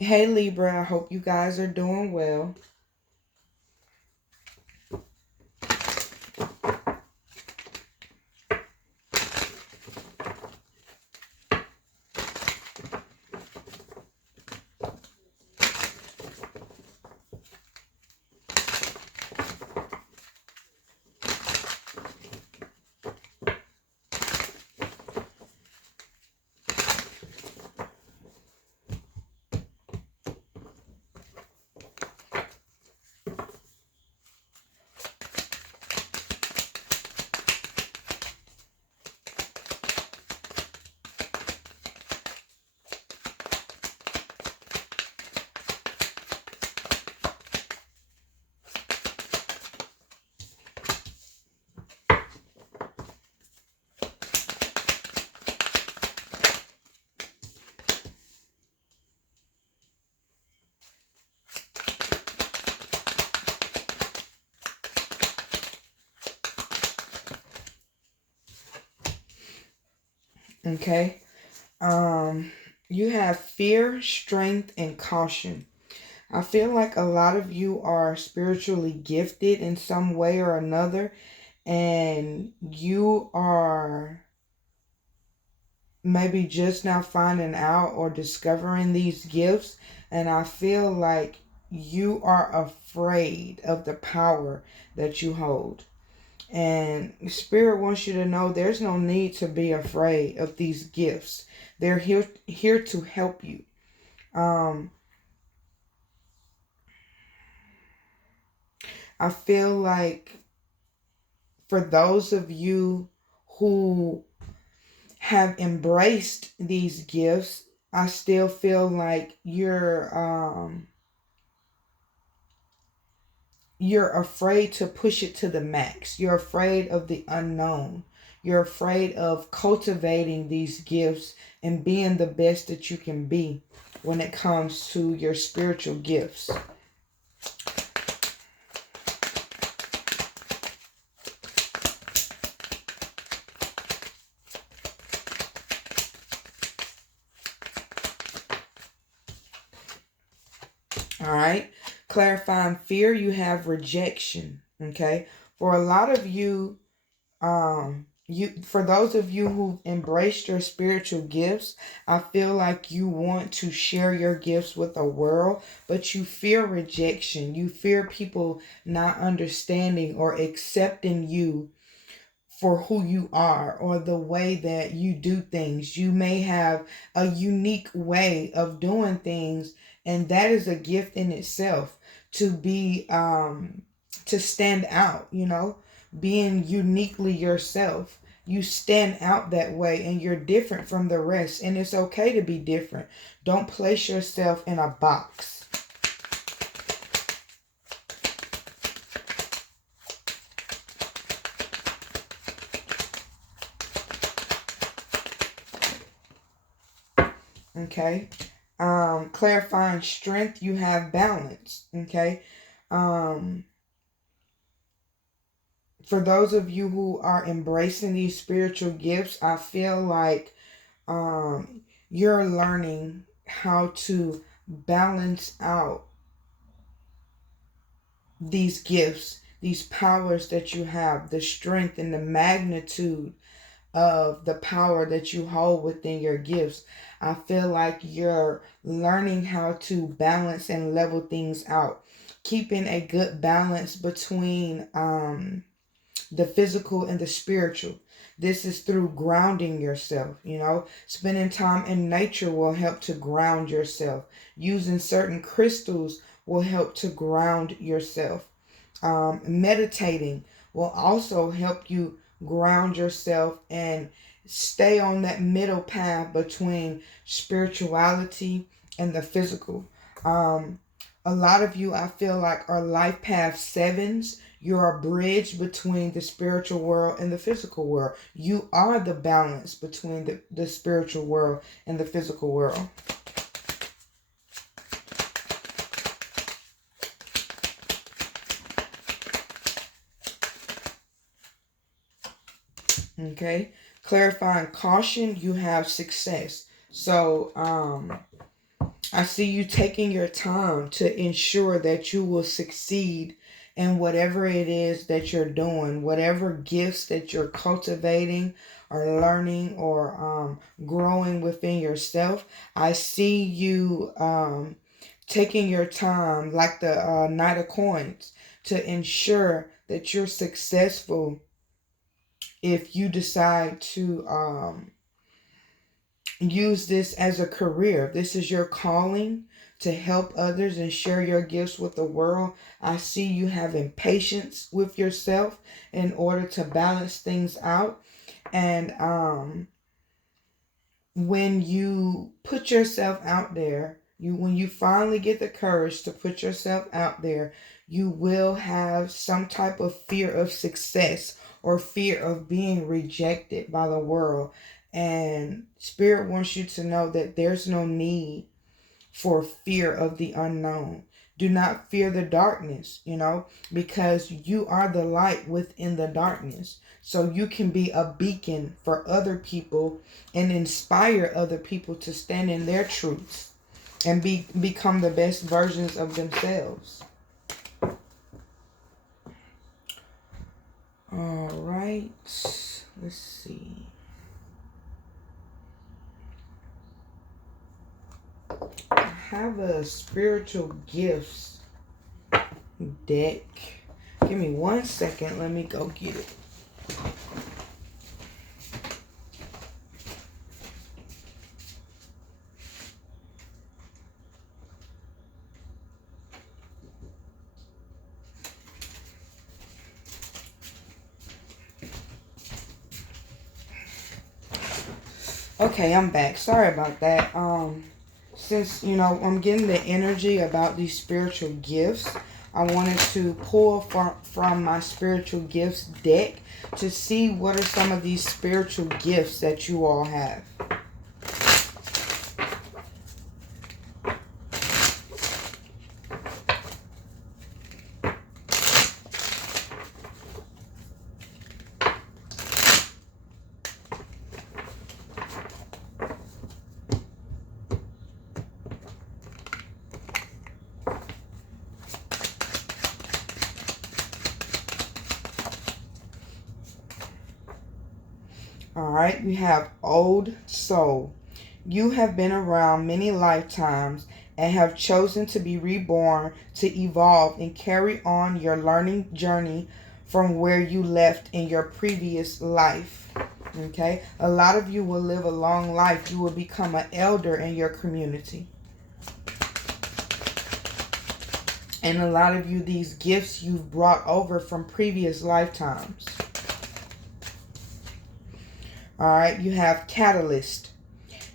Hey Libra, I hope you guys are doing well. Okay. Um, you have fear, strength, and caution. I feel like a lot of you are spiritually gifted in some way or another, and you are maybe just now finding out or discovering these gifts. And I feel like you are afraid of the power that you hold. And Spirit wants you to know there's no need to be afraid of these gifts. They're here to help you. Um, I feel like for those of you who have embraced these gifts, I still feel like you're afraid to push it to the max. You're afraid of the unknown. You're afraid of cultivating these gifts and being the best that you can be when it comes to your spiritual gifts. All right. Clarifying fear, you have rejection. Okay. For a lot of you, for those of you who've embraced your spiritual gifts, I feel like you want to share your gifts with the world, but you fear rejection. You fear people not understanding or accepting you for who you are or the way that you do things. You may have a unique way of doing things, and that is a gift in itself to be to stand out, being uniquely yourself. You stand out that way and you're different from the rest, and it's okay to be different. Don't place yourself in a box. Okay. Clarifying strength, you have balance. Okay. Um, for those of you who are embracing these spiritual gifts, I feel like you're learning how to balance out these gifts, these powers that you have, the strength and the magnitude of the power that you hold within your gifts. I feel like you're learning how to balance and level things out, keeping a good balance between the physical and the spiritual. This is through grounding yourself, Spending time in nature will help to ground yourself. Using certain crystals will help to ground yourself. Meditating will also help you ground yourself and stay on that middle path between spirituality and the physical. Um, a lot of you, I feel like, are life path sevens. You're a bridge between the spiritual world and the physical world. You are the balance between the spiritual world and the physical world. Okay. Clarifying caution, you have success. So, I see you taking your time to ensure that you will succeed in whatever it is that you're doing, whatever gifts that you're cultivating or learning or growing within yourself. I see you taking your time, like the Knight of Coins, to ensure that you're successful if you decide to use this as a career. If this is your calling to help others and share your gifts with the world. I see you having patience with yourself in order to balance things out. And when you put yourself out there, when you finally get the courage to put yourself out there, you will have some type of fear of success or fear of being rejected by the world. And Spirit wants you to know that there's no need for fear of the unknown. Do not fear the darkness, because you are the light within the darkness. So you can be a beacon for other people and inspire other people to stand in their truths and become the best versions of themselves. All right. Let's see. I have a spiritual gifts deck. Give me 1 second. Let me go get it. Okay, I'm back. Sorry about that. Since, I'm getting the energy about these spiritual gifts, I wanted to pull from my spiritual gifts deck to see what are some of these spiritual gifts that you all have. All right, we have Old Soul. You have been around many lifetimes and have chosen to be reborn to evolve and carry on your learning journey from where you left in your previous life. Okay, a lot of you will live a long life. You will become an elder in your community. And a lot of you, these gifts you've brought over from previous lifetimes. All right, you have Catalyst.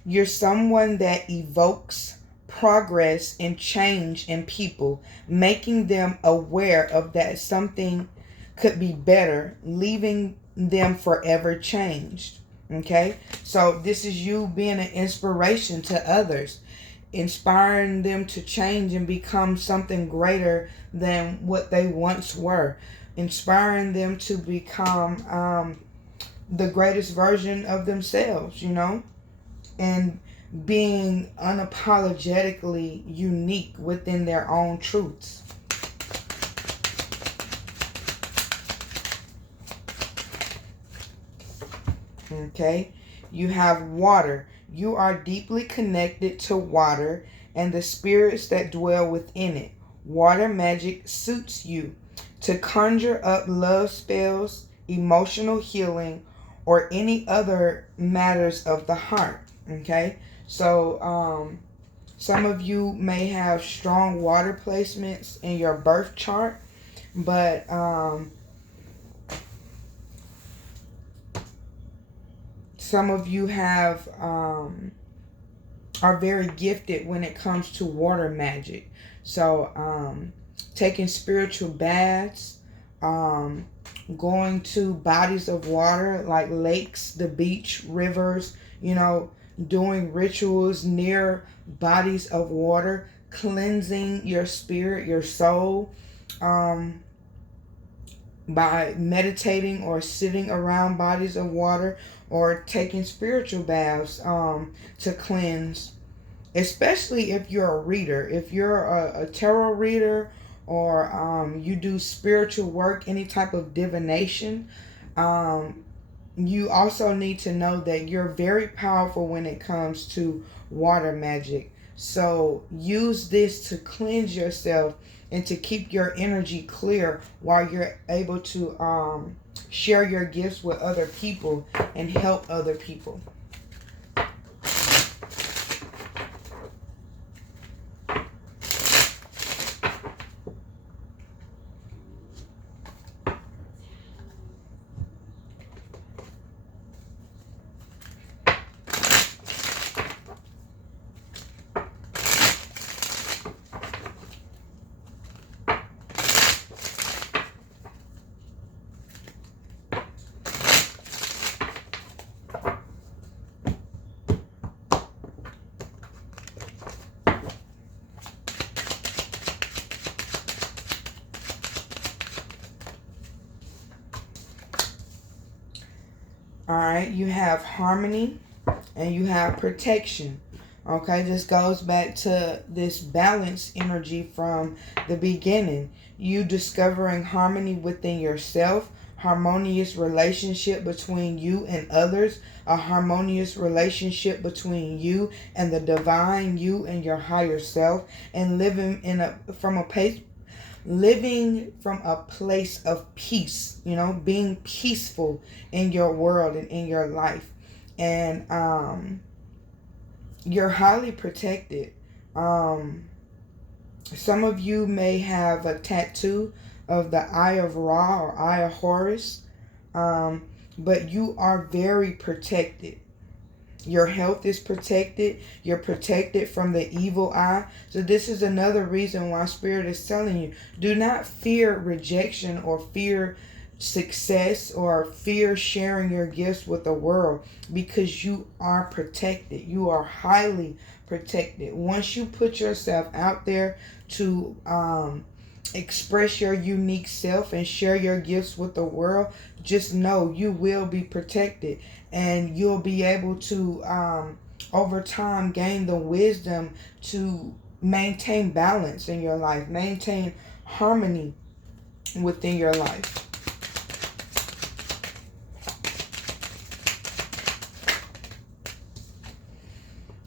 You're someone that evokes progress and change in people, making them aware of that something could be better, leaving them forever changed. Okay, so this is you being an inspiration to others, inspiring them to change and become something greater than what they once were, inspiring them to become the greatest version of themselves, and being unapologetically unique within their own truths. Okay, you have Water. You are deeply connected to water and the spirits that dwell within it. Water magic suits you to conjure up love spells, emotional healing, or any other matters of the heart. Okay, so some of you may have strong water placements in your birth chart, but some of you have are very gifted when it comes to water magic. So taking spiritual baths, going to bodies of water like lakes, the beach, rivers, doing rituals near bodies of water, cleansing your spirit, your soul, by meditating or sitting around bodies of water, or taking spiritual baths to cleanse especially if you're a reader. If you're a tarot reader, or you do spiritual work, any type of divination, you also need to know that you're very powerful when it comes to water magic. So use this to cleanse yourself and to keep your energy clear while you're able to share your gifts with other people and help other people. All right, you have harmony and you have protection. Okay, this goes back to this balance energy from the beginning. You discovering harmony within yourself, harmonious relationship between you and others, a harmonious relationship between you and the divine, you and your higher self, and living from a place of peace, being peaceful in your world and in your life. And you're highly protected. Some of you may have a tattoo of the Eye of Ra or Eye of Horus, but you are very protected. Your health is protected. You're protected from the evil eye. So this is another reason why Spirit is telling you, do not fear rejection or fear success or fear sharing your gifts with the world, because you are protected. You are highly protected. Once you put yourself out there to express your unique self and share your gifts with the world, just know you will be protected, and you'll be able to over time gain the wisdom to maintain balance in your life, maintain harmony within your life.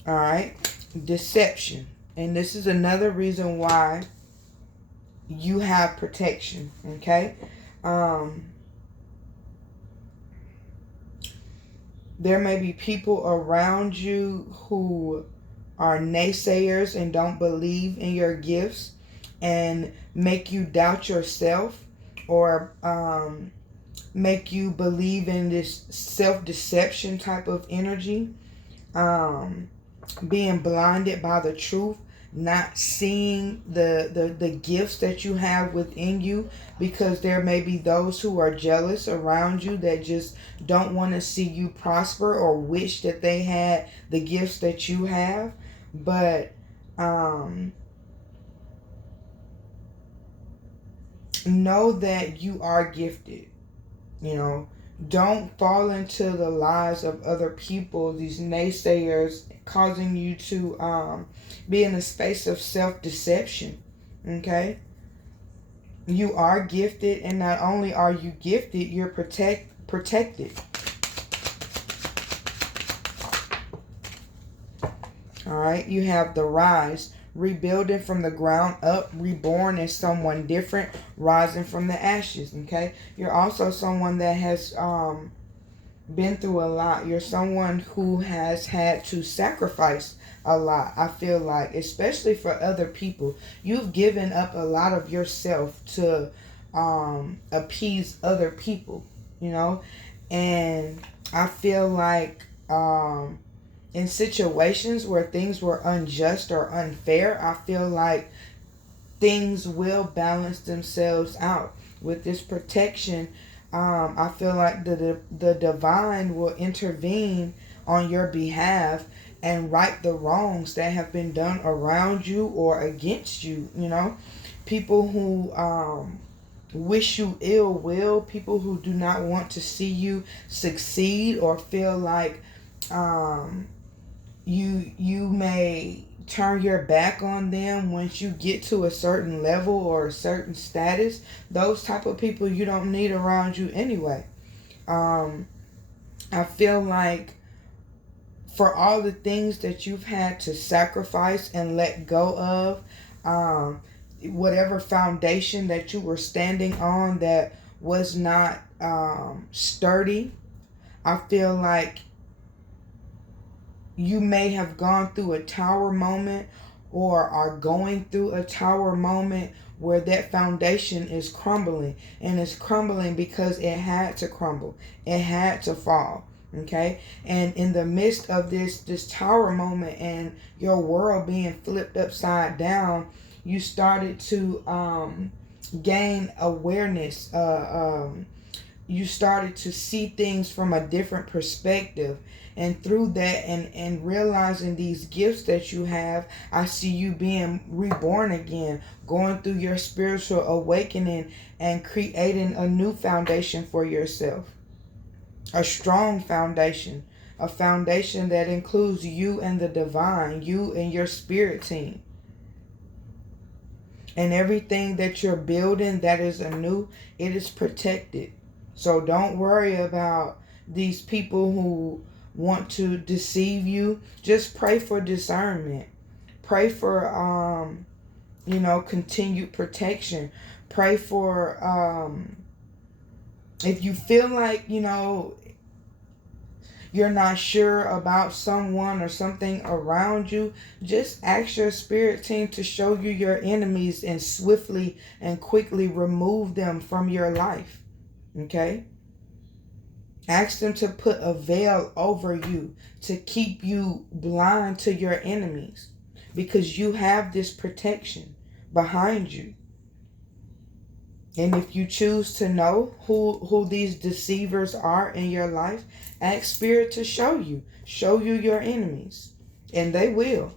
All right, deception. And this is another reason why you have protection, okay? There may be people around you who are naysayers and don't believe in your gifts and make you doubt yourself, or make you believe in this self-deception type of energy, being blinded by the truth, not seeing the gifts that you have within you, because there may be those who are jealous around you that just don't want to see you prosper or wish that they had the gifts that you have. But know that you are gifted. Don't fall into the lies of other people, these naysayers, causing you to be in a space of self-deception. Okay? You are gifted, and not only are you gifted, you're protected. All right? You have the rise, rebuilding from the ground up, reborn as someone different, rising from the ashes. Okay? You're also someone that has been through a lot. You're someone who has had to sacrifice a lot, I feel like, especially for other people. You've given up a lot of yourself to appease other people, and I feel like in situations where things were unjust or unfair, I feel like things will balance themselves out. With this protection, I feel like the divine will intervene on your behalf and right the wrongs that have been done around you or against you. People who wish you ill will, people who do not want to see you succeed or feel like you may turn your back on them once you get to a certain level or a certain status. Those type of people you don't need around you anyway. I feel like for all the things that you've had to sacrifice and let go of, whatever foundation that you were standing on that was not sturdy, I feel like you may have gone through a tower moment or are going through a tower moment where that foundation is crumbling, and it's crumbling because it had to crumble. It had to fall. Okay? And in the midst of this tower moment and your world being flipped upside down, you started to gain awareness. You started to see things from a different perspective, and through that and realizing these gifts that you have, I see you being reborn again, going through your spiritual awakening and creating a new foundation for yourself, a strong foundation, a foundation that includes you and the divine, you and your spirit team. And everything that you're building that is anew, it is protected. So don't worry about these people who want to deceive you. Just pray for discernment. Pray for continued protection. Pray for if you feel like, you're not sure about someone or something around you, just ask your spirit team to show you your enemies and swiftly and quickly remove them from your life. Okay? Ask them to put a veil over you to keep you blind to your enemies, because you have this protection behind you. And if you choose to know who these deceivers are in your life, ask Spirit to show you your enemies. And they will.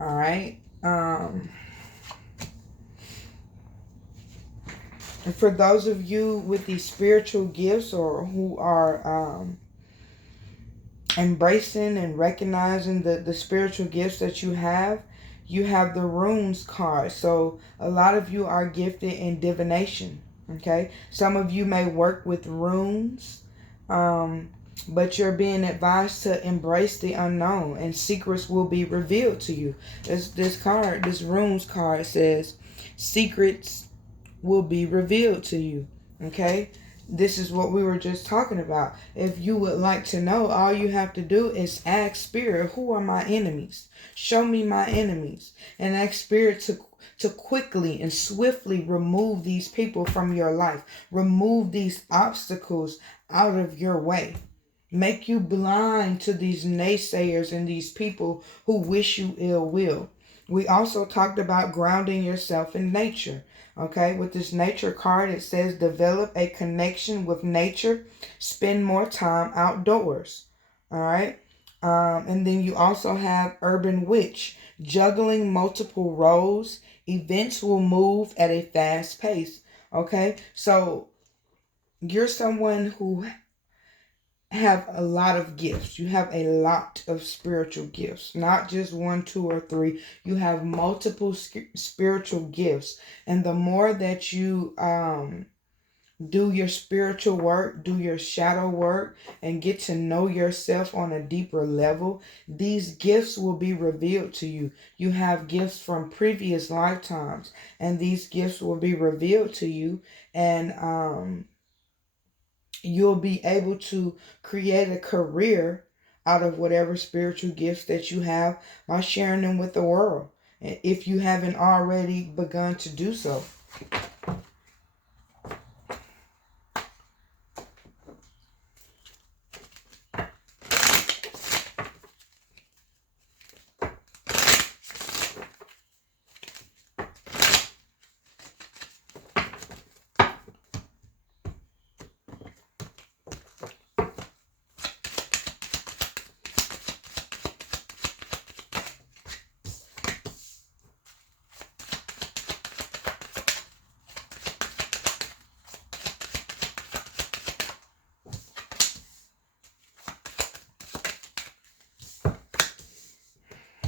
All right. And for those of you with these spiritual gifts or who are embracing and recognizing the spiritual gifts that you have the runes card. So a lot of you are gifted in divination. Okay. Some of you may work with runes. But you're being advised to embrace the unknown, and secrets will be revealed to you. This runes card says secrets will be revealed to you. Okay? This is what we were just talking about. If you would like to know, all you have to do is ask Spirit, who are my enemies? Show me my enemies. And ask Spirit to quickly and swiftly remove these people from your life. Remove these obstacles out of your way. Make you blind to these naysayers and these people who wish you ill will. We also talked about grounding yourself in nature. Okay, with this nature card, it says develop a connection with nature. Spend more time outdoors. All right. And then you also have urban witch. Juggling multiple roles. Events will move at a fast pace. Okay. So you're someone who have a lot of gifts. You have a lot of spiritual gifts, not just 1, 2, or 3. You have multiple spiritual gifts, and the more that you do your spiritual work, do your shadow work, and get to know yourself on a deeper level, these gifts will be revealed to you. You have gifts from previous lifetimes, and these gifts will be revealed to you, and you'll be able to create a career out of whatever spiritual gifts that you have by sharing them with the world, if you haven't already begun to do so.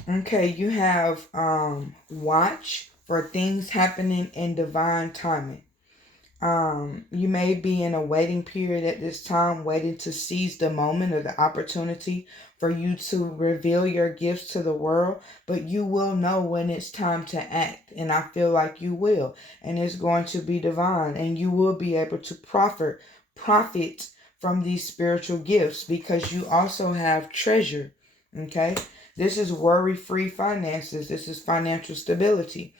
Okay, you have watch for things happening in divine timing. You may be in a waiting period at this time, waiting to seize the moment or the opportunity for you to reveal your gifts to the world, but you will know when it's time to act, and I feel like you will, and it's going to be divine, and you will be able to profit from these spiritual gifts, because you also have treasure. Okay, this is worry-free finances. This is financial stability,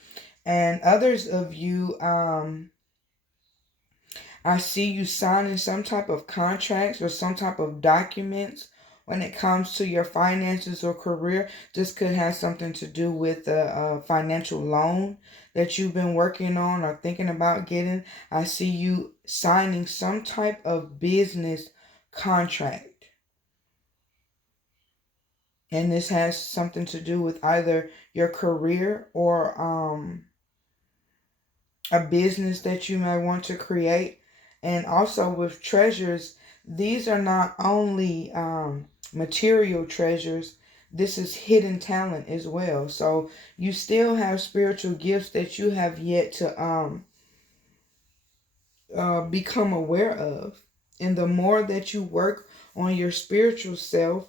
and others of you, I see you signing some type of contracts or some type of documents when it comes to your finances or career. This could have something to do with a financial loan that you've been working on or thinking about getting. I see you signing some type of business contract. And this has something to do with either your career or a business that you may want to create. And also with treasures, these are not only material treasures, this is hidden talent as well. So you still have spiritual gifts that you have yet to become aware of. And the more that you work on your spiritual self,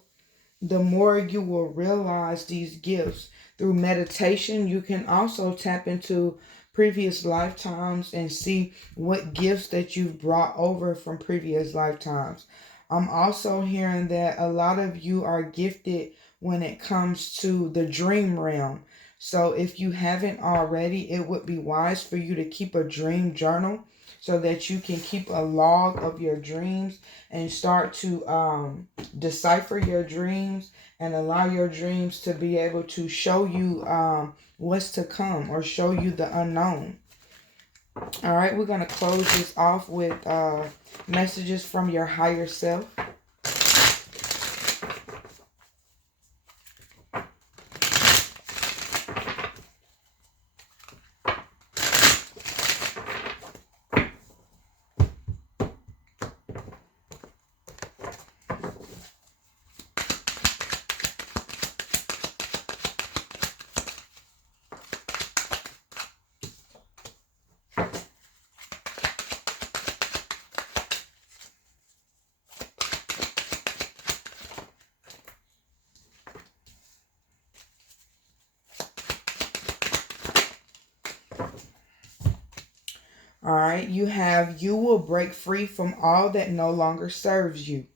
the more you will realize these gifts. Through meditation, you can also tap into previous lifetimes and see what gifts that you've brought over from previous lifetimes. I'm also hearing that a lot of you are gifted when it comes to the dream realm. So if you haven't already, it would be wise for you to keep a dream journal so that you can keep a log of your dreams and start to decipher your dreams and allow your dreams to be able to show you what's to come or show you the unknown. All right, we're going to close this off with messages from your higher self. All right, you will break free from all that no longer serves you.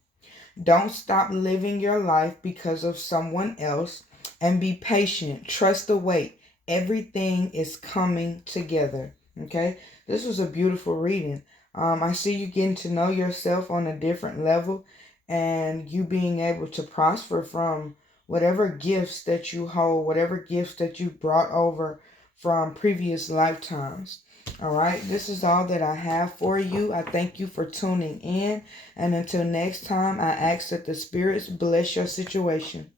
Don't stop living your life because of someone else, and be patient. Trust the wait. Everything is coming together. Okay, this was a beautiful reading. I see you getting to know yourself on a different level, and you being able to prosper from whatever gifts that you hold, whatever gifts that you brought over from previous lifetimes. All right, this is all that I have for you. I thank you for tuning in. And until next time, I ask that the spirits bless your situation.